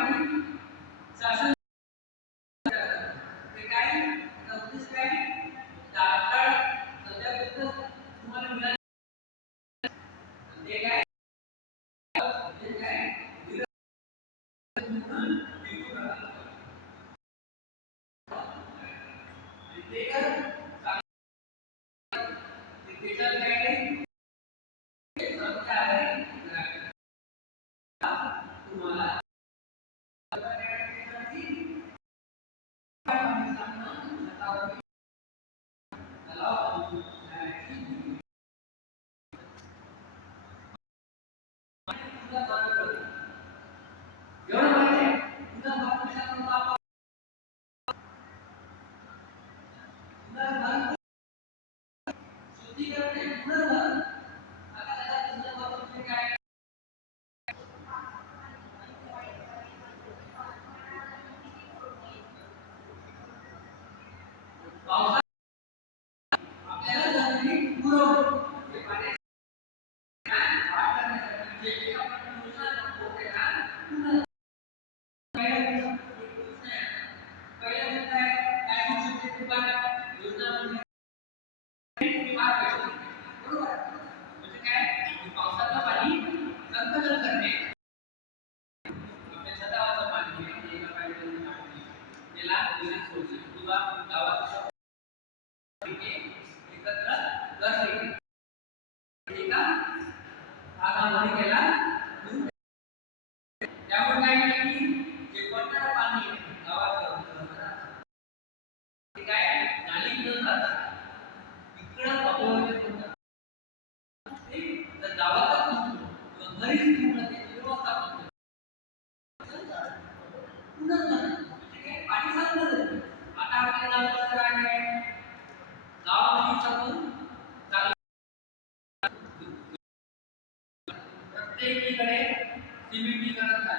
পানি চাষের आपल्याला जमिनी पुरवतो किंवा गावातील एकत्र करणे एका भागामध्ये त्याला त्यामुळे काय केलं की जे पडणारं पाणी गावात ते काय नाली न जाता इकडं पकवले ते गावातच नसतो घरीच पूर्ण त्याची व्यवस्थापन प्रत्येकीकडे सीबीटी करत नाही